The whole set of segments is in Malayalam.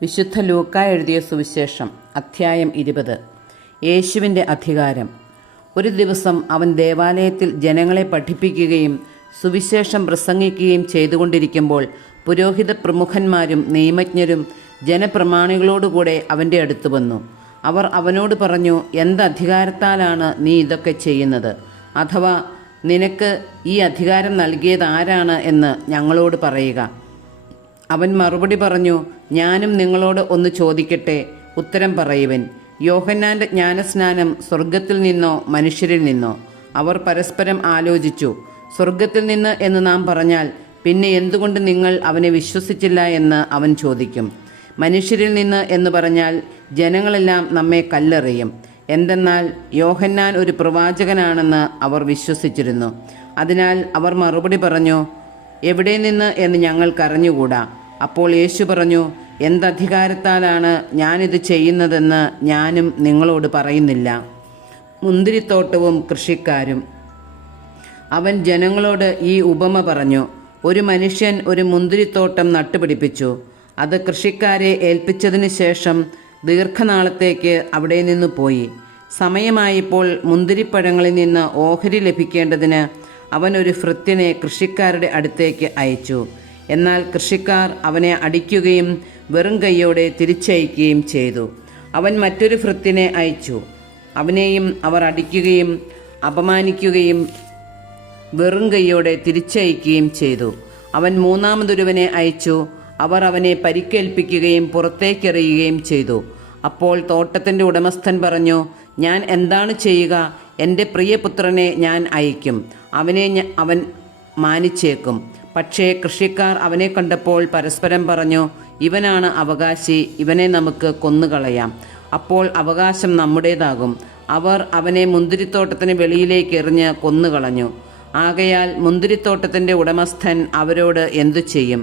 വിശുദ്ധ ലൂക്കാ എഴുതിയ സുവിശേഷം അധ്യായം 20. യേശുവിൻ്റെ അധികാരം. ഒരു ദിവസം അവൻ ദേവാലയത്തിൽ ജനങ്ങളെ പഠിപ്പിക്കുകയും സുവിശേഷം പ്രസംഗിക്കുകയും ചെയ്തുകൊണ്ടിരിക്കുമ്പോൾ പുരോഹിത പ്രമുഖന്മാരും നിയമജ്ഞരും ജനപ്രമാണികളോടുകൂടെ അവൻ്റെ അടുത്ത് വന്നു. അവർ അവനോട് പറഞ്ഞു, എന്തധികാരത്താലാണ് നീ ഇതൊക്കെ ചെയ്യുന്നത്? അഥവാ നിനക്ക് ഈ അധികാരം നൽകിയത് ആരാണ് എന്ന് ഞങ്ങളോട് പറയുക. അവൻ മറുപടി പറഞ്ഞു, ഞാനും നിങ്ങളോട് ഒന്ന് ചോദിക്കട്ടെ, ഉത്തരം പറയുവൻ. യോഹന്നാൻ്റെ ജ്ഞാനസ്നാനം സ്വർഗത്തിൽ നിന്നോ മനുഷ്യരിൽ നിന്നോ? അവർ പരസ്പരം ആലോചിച്ചു. സ്വർഗത്തിൽ നിന്ന് എന്ന് നാം പറഞ്ഞാൽ പിന്നെ എന്തുകൊണ്ട് നിങ്ങൾ അവനെ വിശ്വസിച്ചില്ല എന്ന് അവൻ ചോദിക്കും. മനുഷ്യരിൽ നിന്ന് എന്ന് പറഞ്ഞാൽ ജനങ്ങളെല്ലാം നമ്മെ കല്ലെറിയും. എന്തെന്നാൽ യോഹന്നാൻ ഒരു പ്രവാചകനാണെന്ന് അവർ വിശ്വസിച്ചിരുന്നു. അതിനാൽ അവർ മറുപടി പറഞ്ഞു, എവിടെ നിന്ന് എന്ന് ഞങ്ങൾക്കറിഞ്ഞുകൂടാ. അപ്പോൾ യേശു പറഞ്ഞു, എന്തധികാരത്താലാണ് ഞാനിത് ചെയ്യുന്നതെന്ന് ഞാനും നിങ്ങളോട് പറയുന്നില്ല. മുന്തിരിത്തോട്ടവും കൃഷിക്കാരും. അവൻ ജനങ്ങളോട് ഈ ഉപമ പറഞ്ഞു. ഒരു മനുഷ്യൻ ഒരു മുന്തിരിത്തോട്ടം നട്ടുപിടിപ്പിച്ചു. അത് കൃഷിക്കാരെ ഏൽപ്പിച്ചതിന് ശേഷം ദീർഘനാളത്തേക്ക് അവിടെ നിന്ന് പോയി. സമയമായപ്പോൾ മുന്തിരിപ്പഴങ്ങളിൽ നിന്ന് ഓഹരി ലഭിക്കേണ്ടതിന് അവൻ ഒരു ഭൃത്യനെ കൃഷിക്കാരുടെ അടുത്തേക്ക് അയച്ചു. എന്നാൽ കൃഷിക്കാർ അവനെ അടിക്കുകയും വെറും കൈയോടെ തിരിച്ചയക്കുകയും ചെയ്തു. അവൻ മറ്റൊരു ഭൃത്യനെ അയച്ചു. അവനെയും അവർ അടിക്കുകയും അപമാനിക്കുകയും വെറും കൈയോടെ തിരിച്ചയക്കുകയും ചെയ്തു. അവൻ മൂന്നാമതൊരുവനെ അയച്ചു. അവർ അവനെ പരിക്കേൽപ്പിക്കുകയും പുറത്തേക്കെറിയുകയും ചെയ്തു. അപ്പോൾ തോട്ടത്തിൻ്റെ ഉടമസ്ഥൻ പറഞ്ഞു, ഞാൻ എന്താണ് ചെയ്യുക? എൻ്റെ പ്രിയപുത്രനെ ഞാൻ അയക്കും. അവൻ മാനിച്ചേക്കും. പക്ഷേ കൃഷിക്കാർ അവനെ കണ്ടപ്പോൾ പരസ്പരം പറഞ്ഞു, ഇവനാണ് അവകാശി, ഇവനെ നമുക്ക് കൊന്നുകളയാം. അപ്പോൾ അവകാശം നമ്മുടേതാകും. അവർ അവനെ മുന്തിരിത്തോട്ടത്തിന് വെളിയിലേക്ക് എറിഞ്ഞ് കൊന്നുകളഞ്ഞു. ആകയാൽ മുന്തിരിത്തോട്ടത്തിൻ്റെ ഉടമസ്ഥൻ അവരോട് എന്തു ചെയ്യും?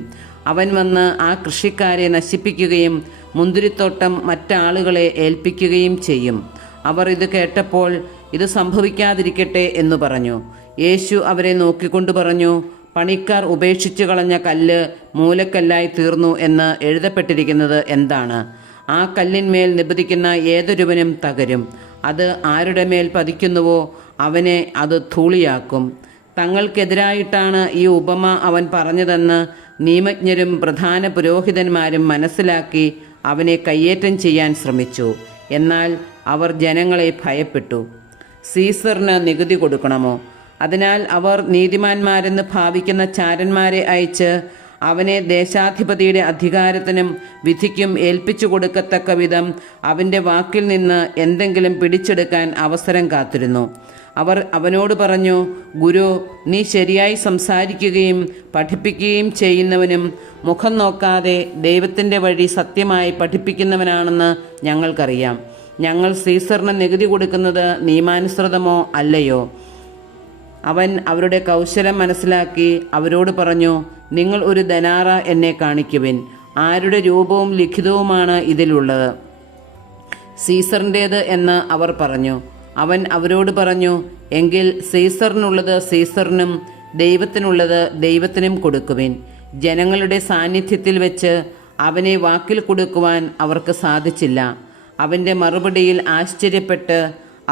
അവൻ വന്ന് ആ കൃഷിക്കാരെ നശിപ്പിക്കുകയും മുന്തിരിത്തോട്ടം മറ്റാളുകളെ ഏൽപ്പിക്കുകയും ചെയ്യും. അവർ ഇത് കേട്ടപ്പോൾ, ഇത് സംഭവിക്കാതിരിക്കട്ടെ എന്നു പറഞ്ഞു. യേശു അവരെ നോക്കിക്കൊണ്ട് പറഞ്ഞു, പണിക്കാർ ഉപേക്ഷിച്ചു കളഞ്ഞ കല്ല് മൂലക്കല്ലായി തീർന്നു എന്ന് എഴുതപ്പെട്ടിരിക്കുന്നത് എന്താണ്? ആ കല്ലിന്മേൽ നിപതിക്കുന്ന ഏതൊരുവനും തകരും. അത് ആരുടെ മേൽ പതിക്കുന്നുവോ അവനെ അത് ധൂളിയാക്കും. തങ്ങൾക്കെതിരായിട്ടാണ് ഈ ഉപമ അവൻ പറഞ്ഞതെന്ന് നിയമജ്ഞരും പ്രധാന പുരോഹിതന്മാരും മനസ്സിലാക്കി അവനെ കയ്യേറ്റം ചെയ്യാൻ ശ്രമിച്ചു. എന്നാൽ അവർ ജനങ്ങളെ ഭയപ്പെട്ടു. സീസറിന് നികുതി കൊടുക്കണമോ? അതിനാൽ അവർ നീതിമാന്മാരെന്ന് ഭാവിക്കുന്ന ചാരന്മാരെ അയച്ച് അവനെ ദേശാധിപതിയുടെ അധികാരത്തിനും വിധിക്കും ഏൽപ്പിച്ചു കൊടുക്കത്തക്ക വിധം അവൻ്റെ വാക്കിൽ നിന്ന് എന്തെങ്കിലും പിടിച്ചെടുക്കാൻ അവസരം കാത്തിരുന്നു. അവർ അവനോട് പറഞ്ഞു, ഗുരു, നീ ശരിയായി സംസാരിക്കുകയും പഠിപ്പിക്കുകയും ചെയ്യുന്നവനും മുഖം നോക്കാതെ ദൈവത്തിൻ്റെ വഴി സത്യമായി പഠിപ്പിക്കുന്നവനാണെന്ന് ഞങ്ങൾക്കറിയാം. ഞങ്ങൾ സീസറിന് നികുതി കൊടുക്കുന്നത് നിയമാനുസൃതമോ അല്ലയോ? അവൻ അവരുടെ കൗശലം മനസ്സിലാക്കി അവരോട് പറഞ്ഞു, നിങ്ങൾ ഒരു ദനാറ എന്നെ കാണിക്കുവിൻ. ആരുടെ രൂപവും ലിഖിതവുമാണ് ഇതിലുള്ളത്? സീസറിൻ്റേത് എന്ന് അവർ പറഞ്ഞു. അവൻ അവരോട് പറഞ്ഞു, എങ്കിൽ സീസറിനുള്ളത് സീസറിനും ദൈവത്തിനുള്ളത് ദൈവത്തിനും കൊടുക്കുവിൻ. ജനങ്ങളുടെ സാന്നിധ്യത്തിൽ വെച്ച് അവനെ വാക്കിൽ കൊടുക്കുവാൻ അവർക്ക് സാധിച്ചില്ല. അവൻ്റെ മറുപടിയിൽ ആശ്ചര്യപ്പെട്ട്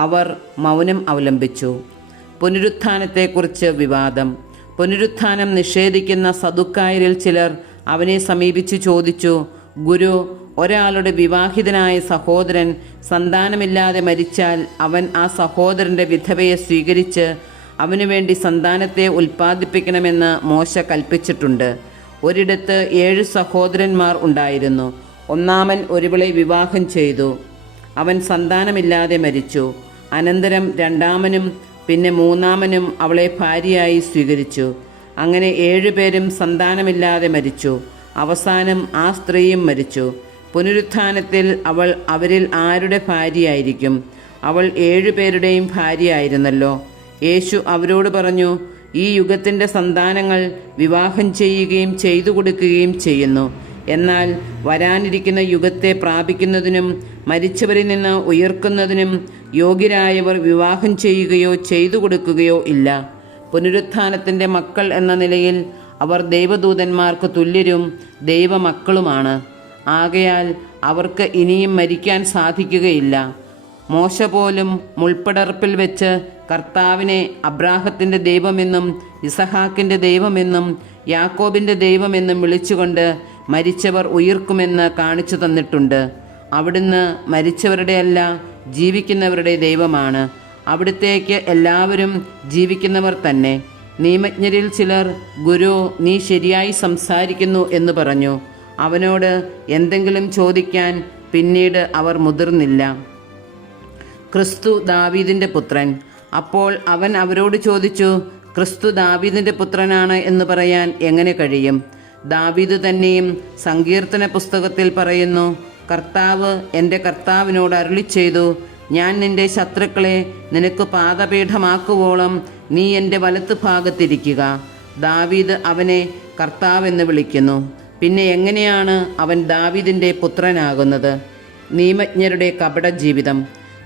അവർ മൗനം അവലംബിച്ചു. പുനരുത്ഥാനത്തെക്കുറിച്ച് വിവാദം. പുനരുത്ഥാനം നിഷേധിക്കുന്ന സദുക്കായരിൽ ചിലർ അവനെ സമീപിച്ചു ചോദിച്ചു, ഗുരു, ഒരാളുടെ വിവാഹിതനായ സഹോദരൻ സന്താനമില്ലാതെ മരിച്ചാൽ അവൻ ആ സഹോദരൻ്റെ വിധവയെ സ്വീകരിച്ച് അവനു വേണ്ടി സന്താനത്തെ ഉൽപ്പാദിപ്പിക്കണമെന്ന് മോശ കൽപ്പിച്ചിട്ടുണ്ട്. ഒരിടത്ത് 7 സഹോദരന്മാർ ഉണ്ടായിരുന്നു. ഒന്നാമൻ ഒരുവളെ വിവാഹം ചെയ്തു. അവൻ സന്താനമില്ലാതെ മരിച്ചു. അനന്തരം രണ്ടാമനും പിന്നെ മൂന്നാമനും അവളെ ഭാര്യയായി സ്വീകരിച്ചു. അങ്ങനെ 7 പേരും സന്താനമില്ലാതെ മരിച്ചു. അവസാനം ആ സ്ത്രീയും മരിച്ചു. പുനരുത്ഥാനത്തിൽ അവൾ അവരിൽ ആരുടെ ഭാര്യയായിരിക്കും? അവൾ 7 പേരുടെയും ഭാര്യയായിരുന്നല്ലോ. യേശു അവരോട് പറഞ്ഞു, ഈ യുഗത്തിൻ്റെ സന്താനങ്ങൾ വിവാഹം ചെയ്യുകയും ചെയ്തു കൊടുക്കുകയും ചെയ്യുന്നു. എന്നാൽ വരാനിരിക്കുന്ന യുഗത്തെ പ്രാപിക്കുന്നതിനും മരിച്ചവരിൽ നിന്ന് ഉയർക്കുന്നതിനും യോഗ്യരായവർ വിവാഹം ചെയ്യുകയോ ചെയ്തു കൊടുക്കുകയോ ഇല്ല. പുനരുത്ഥാനത്തിൻ്റെ മക്കൾ എന്ന നിലയിൽ അവർ ദൈവദൂതന്മാർക്ക് തുല്യരും ദൈവമക്കളുമാണ്. ആകയാൽ അവർക്ക് ഇനിയും മരിക്കാൻ സാധിക്കുകയില്ല. മോശ പോലും മുൾപ്പടർപ്പിൽ വെച്ച് കർത്താവിനെ അബ്രാഹത്തിൻ്റെ ദൈവമെന്നും ഇസഹാക്കിൻ്റെ ദൈവമെന്നും യാക്കോബിൻ്റെ ദൈവമെന്നും വിളിച്ചുകൊണ്ട് മരിച്ചവർ ഉയിർക്കുമെന്ന് കാണിച്ചു തന്നിട്ടുണ്ട്. അവിടുന്ന് മരിച്ചവരുടെയല്ല, ജീവിക്കുന്നവരുടെ ദൈവമാണ്. അവിടുത്തേക്ക് എല്ലാവരും ജീവിക്കുന്നവർ തന്നെ. നിയമജ്ഞരിൽ ചിലർ, ഗുരു, നീ ശരിയായി സംസാരിക്കുന്നു എന്ന് പറഞ്ഞു. അവനോട് എന്തെങ്കിലും ചോദിക്കാൻ പിന്നീട് അവർ മുതിർന്നില്ല. ക്രിസ്തു ദാവീദിൻ്റെ പുത്രൻ. അപ്പോൾ അവൻ അവരോട് ചോദിച്ചു, ക്രിസ്തു ദാവീദിൻ്റെ പുത്രനാണ് എന്ന് പറയാൻ എങ്ങനെ കഴിയും? ദാവീദ് തന്നെയും സങ്കീർത്തന പുസ്തകത്തിൽ പറയുന്നു, കർത്താവ് എൻ്റെ കർത്താവിനോട് അരുളിച്ചെയ്തു, ഞാൻ നിന്റെ ശത്രുക്കളെ നിനക്ക് പാദപീഠമാക്കുവോളം നീ എൻ്റെ വലത്ത് ഭാഗത്തിരിക്കുക. ദാവീദ് അവനെ കർത്താവെന്ന് വിളിക്കുന്നു. പിന്നെ എങ്ങനെയാണ് അവൻ ദാവീദിൻ്റെ പുത്രനാകുന്നത്? നിയമജ്ഞരുടെ കപട ജീവിതം.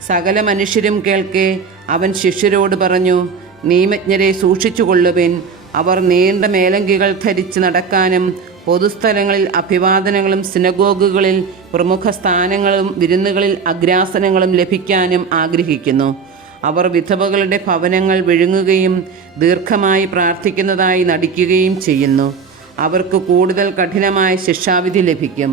സകല മനുഷ്യരും കേൾക്കെ അവൻ ശിഷ്യരോട് പറഞ്ഞു, നിയമജ്ഞരെ സൂക്ഷിച്ചുകൊള്ളുവിൻ. അവർ നീണ്ട മേലങ്കികൾ ധരിച്ച് നടക്കാനും പൊതുസ്ഥലങ്ങളിൽ അഭിവാദനങ്ങളും സിനഗോഗുകളിൽ പ്രമുഖ സ്ഥാനങ്ങളും വിരുന്നുകളിൽ അഗ്രാസനങ്ങളും ലഭിക്കാനും ആഗ്രഹിക്കുന്നു. അവർ വിധവകളുടെ ഭവനങ്ങൾ വിഴുങ്ങുകയും ദീർഘമായി പ്രാർത്ഥിക്കുന്നതായി നടിക്കുകയും ചെയ്യുന്നു. അവർക്ക് കൂടുതൽ കഠിനമായ ശിക്ഷാവിധി ലഭിക്കും.